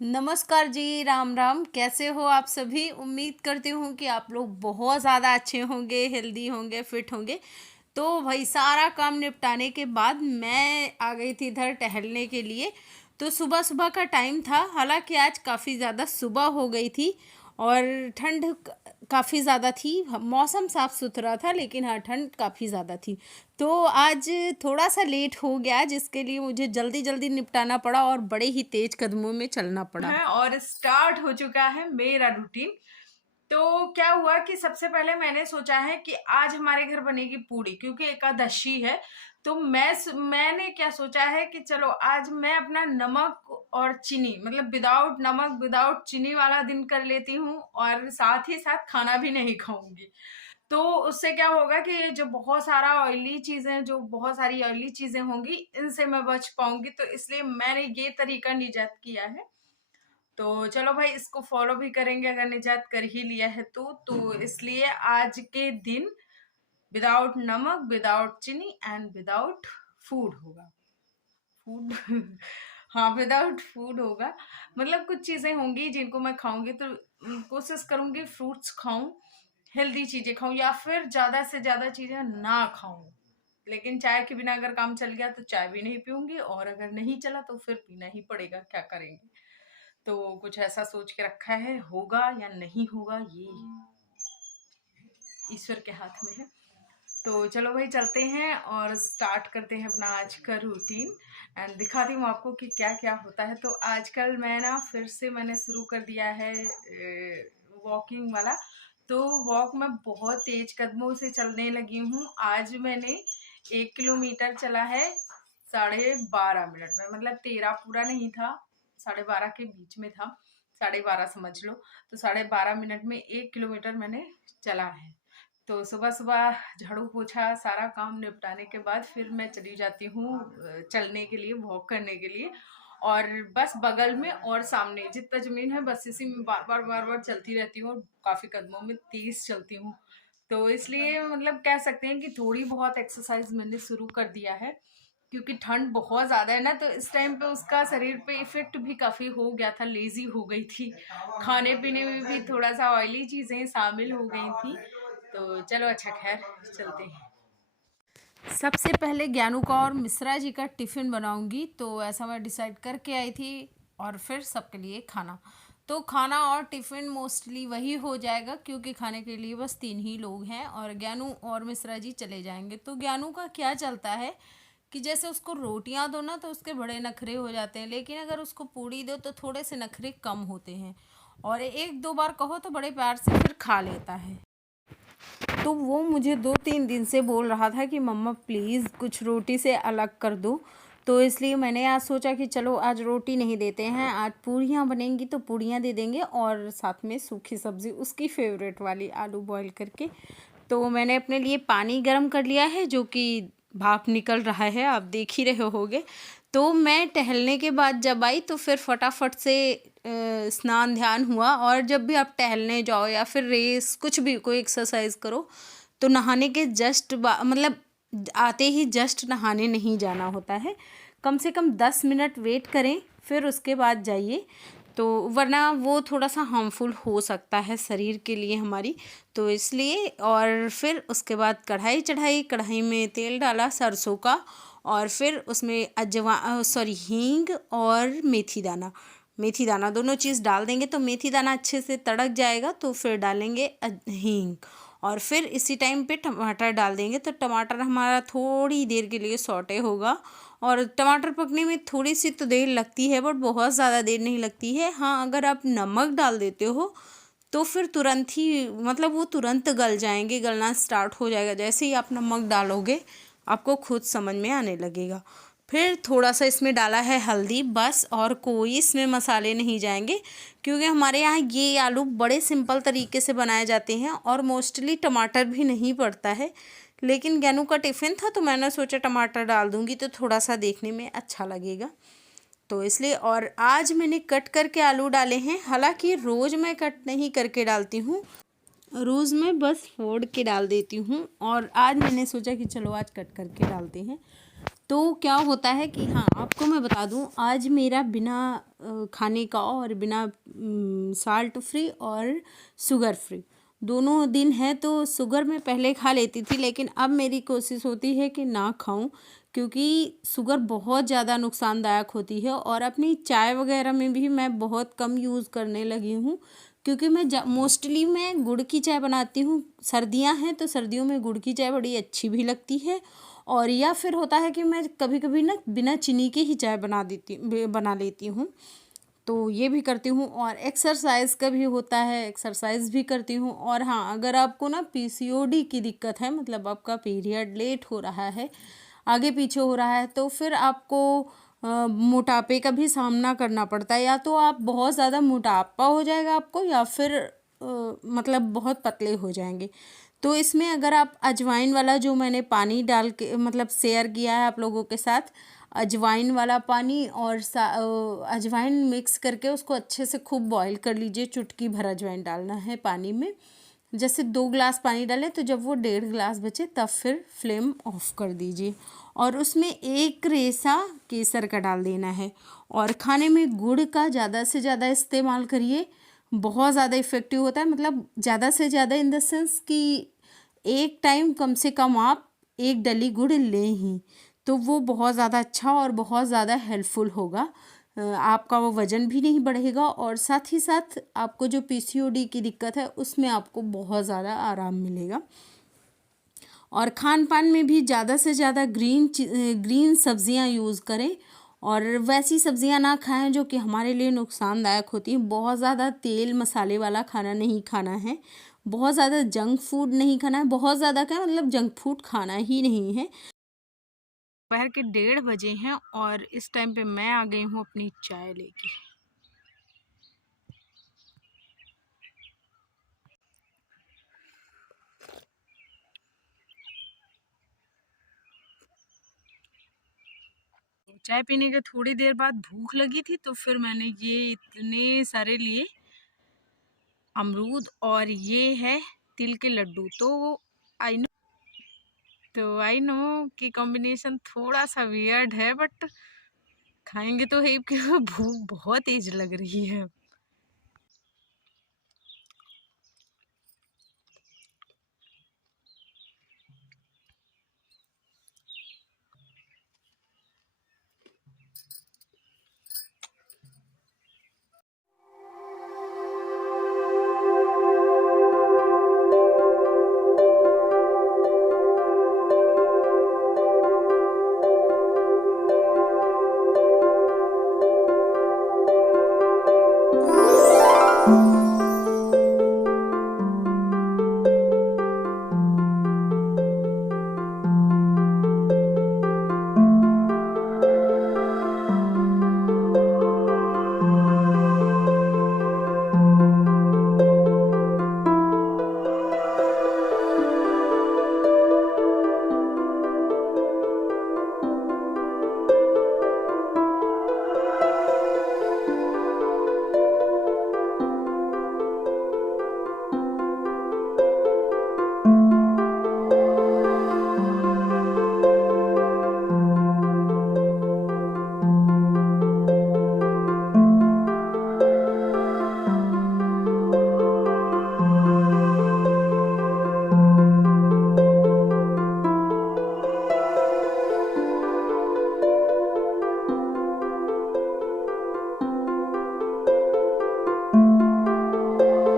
नमस्कार जी, राम राम। कैसे हो आप सभी? उम्मीद करती हूँ कि आप लोग बहुत ज़्यादा अच्छे होंगे, हेल्दी होंगे, फिट होंगे। तो भाई सारा काम निपटाने के बाद मैं आ गई थी इधर टहलने के लिए। तो सुबह सुबह का टाइम था, हालांकि आज काफ़ी ज़्यादा सुबह हो गई थी और ठंड काफ़ी ज़्यादा थी। मौसम साफ़ सुथरा था, लेकिन हाँ, ठंड काफ़ी ज़्यादा थी। तो आज थोड़ा सा लेट हो गया, जिसके लिए मुझे जल्दी जल्दी निपटाना पड़ा और बड़े ही तेज कदमों में चलना पड़ा है और स्टार्ट हो चुका है मेरा रूटीन। तो क्या हुआ कि सबसे पहले मैंने सोचा है कि आज हमारे घर बनेगी पूड़ी, क्योंकि एकादशी है। तो मैंने क्या सोचा है कि चलो आज मैं अपना नमक और चीनी, मतलब विदाउट नमक विदाउट चीनी वाला दिन कर लेती हूँ, और साथ ही साथ खाना भी नहीं खाऊंगी। तो उससे क्या होगा कि ये जो बहुत सारी ऑयली चीजें होंगी, इनसे मैं बच पाऊंगी। तो इसलिए मैंने ये तरीका निजात किया है। तो चलो भाई, इसको फॉलो भी करेंगे अगर निजात कर ही लिया है तो इसलिए आज के दिन विदाउट नमक, विदाउट चीनी एंड विदाउट फूड होगा। फूड हाँ, विदाउट फूड होगा। मतलब कुछ चीजें होंगी जिनको मैं खाऊंगी, तो कोशिश करूंगी फ्रूट्स खाऊं, हेल्दी चीजें खाऊं, या फिर ज्यादा से ज्यादा चीजें ना खाऊं। लेकिन चाय के बिना अगर काम चल गया तो चाय भी नहीं पीऊंगी, और अगर नहीं चला तो फिर पीना ही पड़ेगा, क्या करेंगे। तो कुछ ऐसा सोच के रखा है, होगा या नहीं होगा ये ईश्वर के हाथ में है। तो चलो भाई, चलते हैं और स्टार्ट करते हैं अपना आज का रूटीन। एंड दिखाती हूँ आपको कि क्या क्या होता है। तो आजकल मैं ना फिर से मैंने शुरू कर दिया है वॉकिंग वाला। तो वॉक में बहुत तेज कदमों से चलने लगी हूँ। आज मैंने 1 किलोमीटर चला है 12.5 मिनट में, मतलब 13 पूरा नहीं था, 12.5 के बीच में था, 12.5 समझ लो। तो 12.5 मिनट में 1 किलोमीटर मैंने चला है। तो सुबह सुबह झाड़ू पोछा सारा काम निपटाने के बाद फिर मैं चली जाती हूँ चलने के लिए, वॉक करने के लिए। और बस बगल में और सामने जितना जमीन है, बस इसी में बार बार चलती रहती हूँ, और काफी कदमों में तेज चलती हूँ। तो इसलिए मतलब कह सकते हैं कि थोड़ी बहुत एक्सरसाइज मैंने शुरू कर दिया है, क्योंकि ठंड बहुत ज्यादा है ना। तो इस टाइम पे उसका शरीर पे इफेक्ट भी काफी हो गया था, लेजी हो गई थी, खाने पीने में भी थोड़ा सा ऑयली चीजें शामिल हो गई थी। तो चलो, अच्छा खैर, चलते हैं। सबसे पहले ज्ञानू का और मिश्रा जी का टिफ़िन बनाऊंगी, तो ऐसा मैं डिसाइड करके आई थी। और फिर सबके लिए खाना, तो खाना और टिफ़िन मोस्टली वही हो जाएगा, क्योंकि खाने के लिए बस 3 ही लोग हैं और ज्ञानू और मिश्रा जी चले जाएंगे। तो ज्ञानू का क्या चलता है कि जैसे उसको रोटियां दो ना, तो उसके बड़े नखरे हो जाते हैं, लेकिन अगर उसको पूड़ी दो तो थोड़े से नखरे कम होते हैं, और 1-2 बार कहो तो बड़े प्यार से फिर खा लेता है। तो वो मुझे 2-3 दिन से बोल रहा था कि मम्मा प्लीज़ कुछ रोटी से अलग कर दो। तो इसलिए मैंने आज सोचा कि चलो आज रोटी नहीं देते हैं, आज पूड़ियाँ बनेंगी तो पूड़ियाँ दे देंगे, और साथ में सूखी सब्ज़ी उसकी फेवरेट वाली आलू बॉईल करके। तो मैंने अपने लिए पानी गर्म कर लिया है, जो कि भाप निकल रहा है, आप देख ही रहे होगे। तो मैं टहलने के बाद जब आई तो फिर फटाफट से स्नान ध्यान हुआ। और जब भी आप टहलने जाओ या फिर रेस कुछ भी कोई एक्सरसाइज करो, तो नहाने के मतलब आते ही जस्ट नहाने नहीं जाना होता है। कम से कम 10 मिनट वेट करें, फिर उसके बाद जाइए। तो वरना वो थोड़ा सा हार्मफुल हो सकता है शरीर के लिए हमारी। तो इसलिए और फिर उसके बाद कढ़ाई चढ़ाई, कढ़ाई में तेल डाला सरसों का, और फिर उसमें हींग और मेथी दाना दोनों चीज़ डाल देंगे। तो मेथी दाना अच्छे से तड़क जाएगा तो फिर डालेंगे हींग, और फिर इसी टाइम पे टमाटर डाल देंगे। तो टमाटर हमारा थोड़ी देर के लिए सौटे होगा, और टमाटर पकने में थोड़ी सी तो देर लगती है, बट बहुत ज़्यादा देर नहीं लगती है। हाँ, अगर आप नमक डाल देते हो तो फिर तुरंत ही, मतलब वो तुरंत गल जाएंगे, गलना स्टार्ट हो जाएगा। जैसे ही आप नमक डालोगे आपको खुद समझ में आने लगेगा। फिर थोड़ा सा इसमें डाला है हल्दी बस, और कोई इसमें मसाले नहीं जाएंगे, क्योंकि हमारे यहाँ ये आलू बड़े सिंपल तरीके से बनाए जाते हैं और मोस्टली टमाटर भी नहीं पड़ता है। लेकिन ज्ञानू का टिफ़िन था तो मैंने सोचा टमाटर डाल दूँगी तो थोड़ा सा देखने में अच्छा लगेगा, तो इसलिए। और आज मैंने कट करके आलू डाले हैं, हालांकि रोज़ मैं कट नहीं करके डालती हूँ, रोज़ मैं बस फोड़ के डाल देती हूँ, और आज मैंने सोचा कि चलो आज कट करके डालते हैं। तो क्या होता है कि हाँ, आपको मैं बता दूँ, आज मेरा बिना खाने का और बिना साल्ट फ्री और शुगर फ्री दोनों दिन है। तो शुगर मैं पहले खा लेती थी, लेकिन अब मेरी कोशिश होती है कि ना खाऊं, क्योंकि शुगर बहुत ज़्यादा नुकसानदायक होती है। और अपनी चाय वगैरह में भी मैं बहुत कम यूज़ करने लगी हूँ, क्योंकि मोस्टली मैं गुड़ की चाय बनाती हूँ। सर्दियाँ हैं तो सर्दियों में गुड़ की चाय बड़ी अच्छी भी लगती है। और या फिर होता है कि मैं कभी कभी ना बिना चीनी के ही चाय बना लेती हूँ। तो ये भी करती हूँ। और एक्सरसाइज का भी होता है, एक्सरसाइज भी करती हूँ। और हाँ, अगर आपको ना पीसीओडी की दिक्कत है, मतलब आपका पीरियड लेट हो रहा है, आगे पीछे हो रहा है, तो फिर आपको मोटापे का भी सामना करना पड़ता है। या तो आप बहुत ज़्यादा मोटापा हो जाएगा आपको, या फिर मतलब बहुत पतले हो जाएंगे। तो इसमें अगर आप अजवाइन वाला, जो मैंने पानी डाल के मतलब शेयर किया है आप लोगों के साथ, अजवाइन वाला पानी और अजवाइन मिक्स करके उसको अच्छे से खूब बॉईल कर लीजिए। चुटकी भर अजवाइन डालना है पानी में। जैसे 2 गिलास पानी डालें तो जब वो 1.5 गिलास बचे तब फिर फ्लेम ऑफ कर दीजिए, और उसमें 1 रेशा केसर का डाल देना है। और खाने में गुड़ का ज़्यादा से ज़्यादा इस्तेमाल करिए, बहुत ज़्यादा इफ़ेक्टिव होता है। मतलब ज़्यादा से ज़्यादा इन द सेंस कि एक टाइम कम से कम आप 1 डली गुड़ लें ही, तो वो बहुत ज़्यादा अच्छा और बहुत ज़्यादा हेल्पफुल होगा। आपका वो वज़न भी नहीं बढ़ेगा, और साथ ही साथ आपको जो पीसीओडी की दिक्कत है उसमें आपको बहुत ज़्यादा आराम मिलेगा। और खान पान में भी ज़्यादा से ज़्यादा ग्रीन सब्जियां यूज़ करें, और वैसी सब्जियां ना खाएं जो कि हमारे लिए नुकसानदायक होती हैं। बहुत ज़्यादा तेल मसाले वाला खाना नहीं खाना है, बहुत ज़्यादा जंक फूड नहीं खाना है। बहुत ज़्यादा क्या मतलब, जंक फूड खाना ही नहीं है। दोपहर के 1:30 बजे हैं और इस टाइम पे मैं आ गई हूँ अपनी चाय लेके। चाय पीने के थोड़ी देर बाद भूख लगी थी, तो फिर मैंने ये इतने सारे लिए अमरूद, और ये है तिल के लड्डू। आई नो कि कॉम्बिनेशन थोड़ा सा वियर्ड है, बट खाएंगे तो है क्योंकि भूख बहुत तेज लग रही है।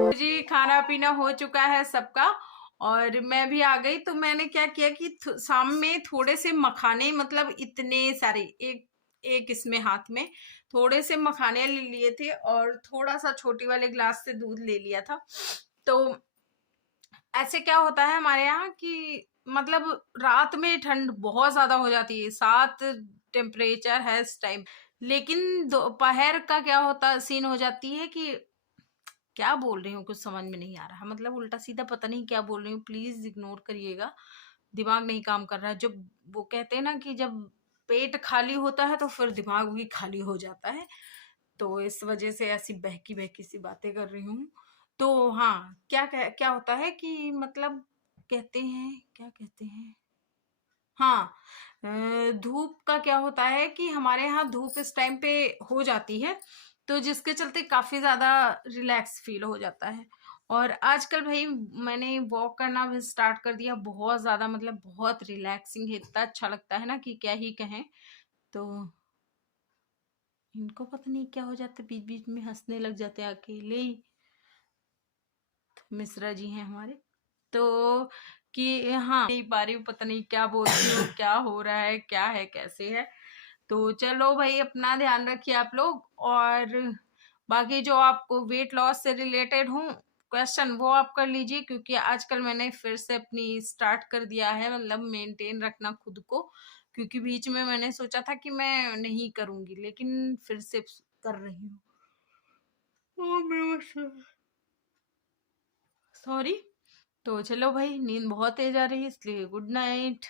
जी, खाना पीना हो चुका है सबका और मैं भी आ गई। तो मैंने क्या किया कि शाम में थोड़े से मखाने, मतलब इतने सारे, एक एक इसमें हाथ में थोड़े से मखाने ले लिए थे और थोड़ा सा छोटी वाले ग्लास से दूध ले लिया था। तो ऐसे क्या होता है हमारे यहाँ कि मतलब रात में ठंड बहुत ज्यादा हो जाती है, 7 टेम्परेचर है इस टाइम। लेकिन दोपहर का क्या होता सीन हो जाती है कि क्या बोल रही हूँ कुछ समझ में नहीं आ रहा, मतलब उल्टा सीधा पता नहीं क्या बोल रही हूँ, प्लीज इग्नोर करिएगा, दिमाग नहीं काम कर रहा है। जब वो कहते हैं ना कि जब पेट खाली होता है तो फिर दिमाग भी खाली हो जाता है, तो इस वजह से ऐसी बहकी बहकी सी बातें कर रही हूँ। तो हाँ, क्या होता है कि मतलब कहते हैं, क्या कहते हैं, हाँ, धूप का क्या होता है कि हमारे यहाँ धूप इस टाइम पे हो जाती है, तो जिसके चलते काफ़ी ज़्यादा रिलैक्स फ़ील हो जाता है। और आजकल भई मैंने वॉक करना भी स्टार्ट कर दिया, बहुत ज़्यादा मतलब बहुत रिलैक्सिंग है, इतना अच्छा लगता है ना कि क्या ही कहें। तो इनको पता नहीं क्या हो जाता है, बीच-बीच में हँसने लग जाते हैं अकेले ही। मिश्रा जी हैं हमारे। तो कि हाँ, नहीं पा रही हूँ, पता नहीं क्या बोल रही हूँ, क्या हो रहा है, क्या है, कैसे है। तो चलो भाई अपना ध्यान रखिए आप लोग, और बाकी जो आपको वेट लॉस से रिलेटेड हो क्वेश्चन वो आप कर लीजिए, क्योंकि आजकल मैंने फिर से अपनी स्टार्ट कर दिया है, मतलब मेंटेन रखना खुद को, क्योंकि बीच में मैंने सोचा था कि मैं नहीं करूंगी, लेकिन फिर से कर रही हूँ। सॉरी। तो चलो भाई, नींद बहुत तेज आ रही है, इसलिए गुड नाइट।